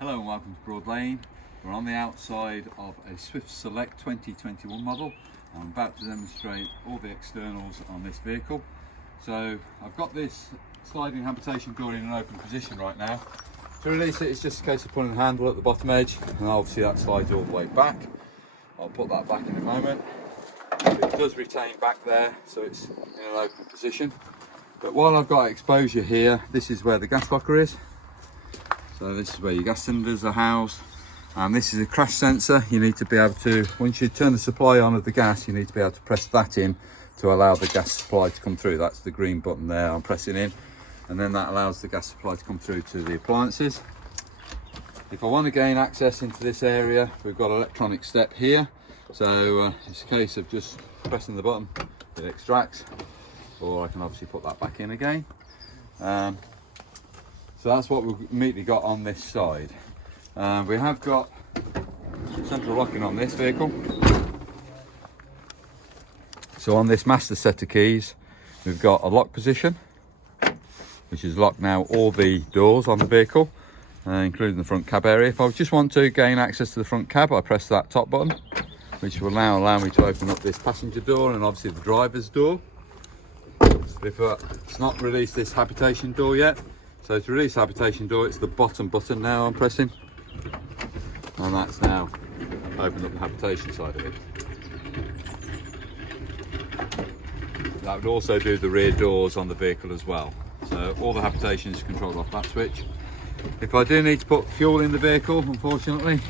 Hello and welcome to Broadlane. We're on the outside of a Swift Select 2021 model. I'm about to demonstrate all the externals on this vehicle. So I've got this sliding habitation door in an open position right now. To release it, it's just a case of pulling the handle at the bottom edge, and obviously that slides all the way back. I'll put that back in a moment. It does retain back there, so it's in an open position. But while I've got exposure here, this is where the gas locker is. So this is where your gas cylinders are housed, and this is a crash sensor. You need to be able to, once you turn the supply on of the gas, you need to be able to press that in to allow the gas supply to come through. That's the green button there, I'm pressing in, and then that allows the gas supply to come through to the appliances. If I want to gain access into this area, we've got electronic step here. So it's a case of just pressing the button, it extracts, or I can obviously put that back in again. So that's what we've immediately got on this side. We have got central locking on this vehicle. So on this master set of keys, we've got a lock position, which is locked now all the doors on the vehicle, including the front cab area. If I just want to gain access to the front cab, I press that top button, which will now allow me to open up this passenger door and obviously the driver's door. If it's not released this habitation door yet, so to release the habitation door, it's the bottom button now I'm pressing, and that's now opened up the habitation side of it. That would also do the rear doors on the vehicle as well. So all the habitation is controlled off that switch. If I do need to put fuel in the vehicle, unfortunately,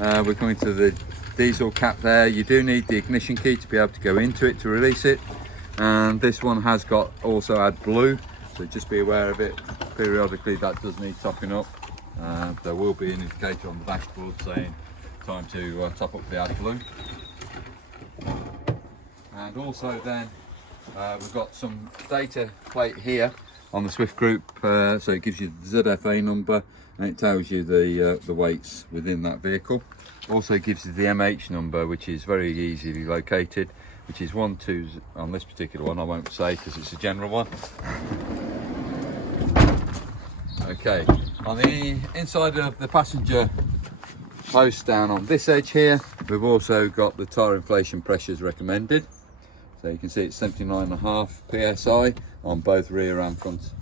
we're coming to the diesel cap there. You do need the ignition key to be able to go into it to release it. And this one has got also AdBlue, so just be aware of it. Periodically that does need topping up. There will be an indicator on the dashboard saying time to top up the AdBlue. And also then we've got some data plate here on the Swift Group, so it gives you the ZFA number and it tells you the weights within that vehicle. Also gives you the MH number, which is very easily located, which is 12 on this particular one. I won't say because it's a general one. Okay, on the inside of the passenger post down on this edge here, we've also got the tyre inflation pressures recommended. So you can see it's 79.5 psi on both rear and front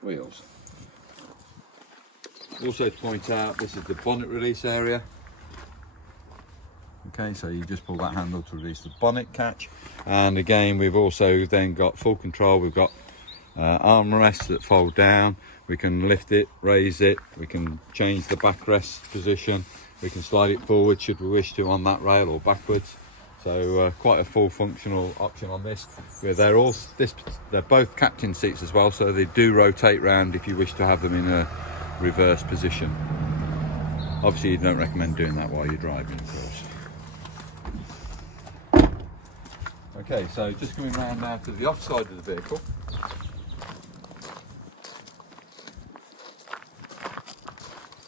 wheels. Also to point out, this is the bonnet release area. Okay, so you just pull that handle to release the bonnet catch, and again we've also then got full control. We've got armrests that fold down. We can lift it, raise it, we can change the backrest position, we can slide it forward should we wish to on that rail, or backwards. So quite a full functional option on this. They're both captain seats as well, so they do rotate round if you wish to have them in a reverse position. Obviously you don't recommend doing that while you're driving, of course. Okay, so just coming round now to the off side of the vehicle.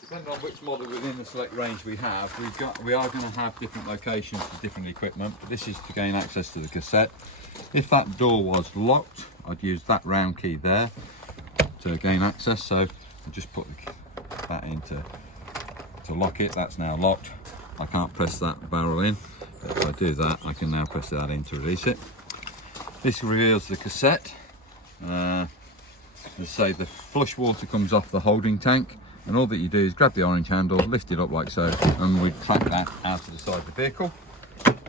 Depending on which model within the Select range we have, we are going to have different locations for different equipment, but this is to gain access to the cassette. If that door was locked, I'd use that round key there to gain access. So I'll just put that in to lock it. That's now locked. I can't press that barrel in, but if I do that, I can now press that in to release it. This reveals the cassette. As I say, the flush water comes off the holding tank, and all that you do is grab the orange handle, lift it up like so, and we track that out to the side of the vehicle.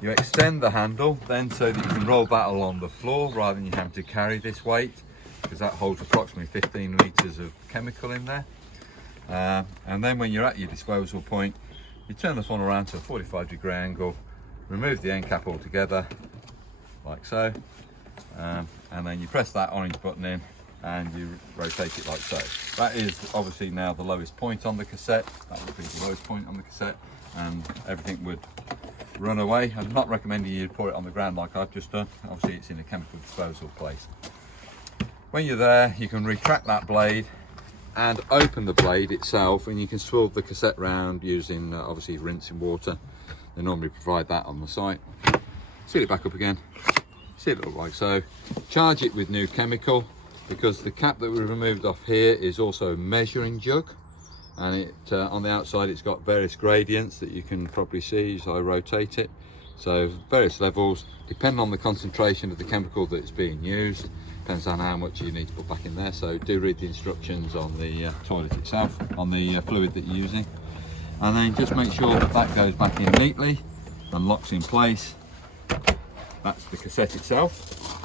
You extend the handle then so that you can roll that along the floor rather than you having to carry this weight, because that holds approximately 15 litres of chemical in there. And then when you're at your disposal point, you turn the funnel around to a 45-degree angle, remove the end cap altogether, like so, and then you press that orange button in and you rotate it like so. That is obviously now the lowest point on the cassette. That would be the lowest point on the cassette, and everything would run away. I'm not recommending you pour it on the ground like I've just done. Obviously it's in a chemical disposal place. When you're there, you can retract that blade and open the blade itself, and you can swivel the cassette round using obviously rinsing water. They normally provide that on the site. Seal it back up again, seal it up like so, charge it with new chemical, because the cap that we removed off here is also a measuring jug, and it on the outside it's got various gradients that you can probably see as I rotate it. So various levels, depending on the concentration of the chemical that's being used, depends on how much you need to put back in there. So do read the instructions on the toilet itself, on the fluid that you're using, and then just make sure that that goes back in neatly and locks in place. That's the cassette itself.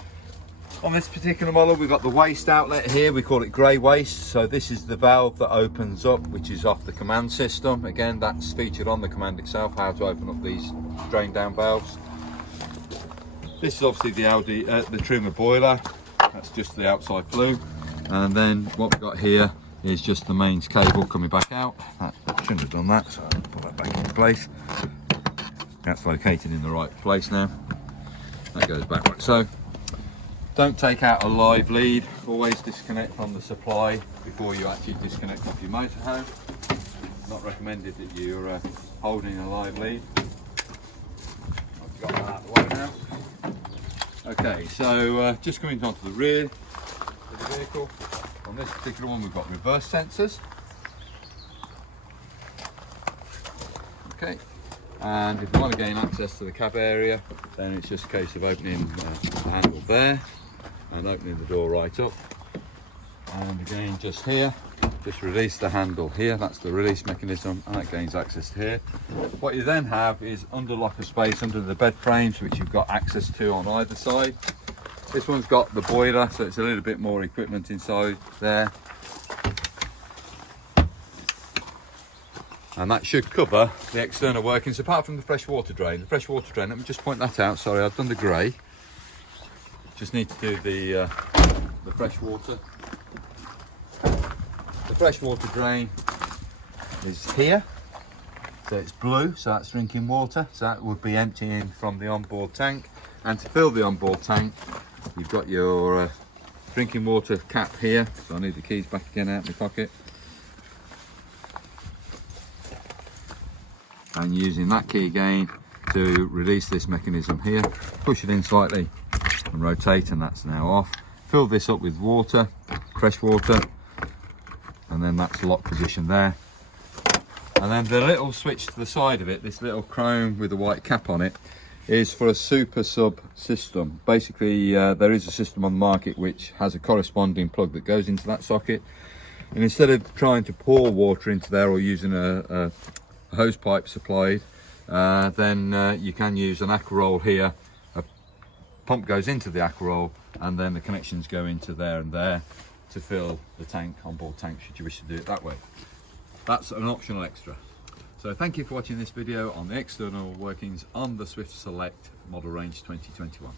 On this particular model, we've got the waste outlet here. We call it grey waste. So this is the valve that opens up, which is off the command system. Again, that's featured on the command itself, how to open up these drain down valves. This is obviously the trimmer boiler. That's just the outside flue. And then what we've got here is just the mains cable coming back out. I shouldn't have done that, so I'll put that back into place. That's located in the right place now. That goes back like so. Don't take out a live lead, always disconnect from the supply before you actually disconnect off your motorhome. Not recommended that you're holding a live lead. I've got that out of the way now. Okay, so just coming onto the rear of the vehicle. On this particular one we've got reverse sensors. Okay, and if you want to gain access to the cab area, then it's just a case of opening the handle there and opening the door right up, and again just here, just release the handle here. That's the release mechanism, and that gains access to here. What you then have is under locker space under the bed frames, which you've got access to on either side. This one's got the boiler, so it's a little bit more equipment inside there, and that should cover the external workings apart from the freshwater drain. The freshwater drain, let me just point that out, sorry, I've done the grey. Just need to do the freshwater. The freshwater drain is here, so it's blue, so that's drinking water, so that would be emptying from the onboard tank. And to fill the onboard tank, you've got your drinking water cap here, so I need the keys back again out of my pocket. And using that key again to release this mechanism here, push it in slightly and rotate, and that's now off. Fill this up with water, fresh water, and then that's lock position there. And then the little switch to the side of it, this little chrome with a white cap on it, is for a super sub system. Basically there is a system on the market which has a corresponding plug that goes into that socket, and instead of trying to pour water into there or using a hose pipe supplied, then you can use an aqua roll here. A pump goes into the aqua roll, and then the connections go into there and there to fill the tank, onboard tank, should you wish to do it that way. That's an optional extra. So thank you for watching this video on the external workings on the Swift Select model range 2021.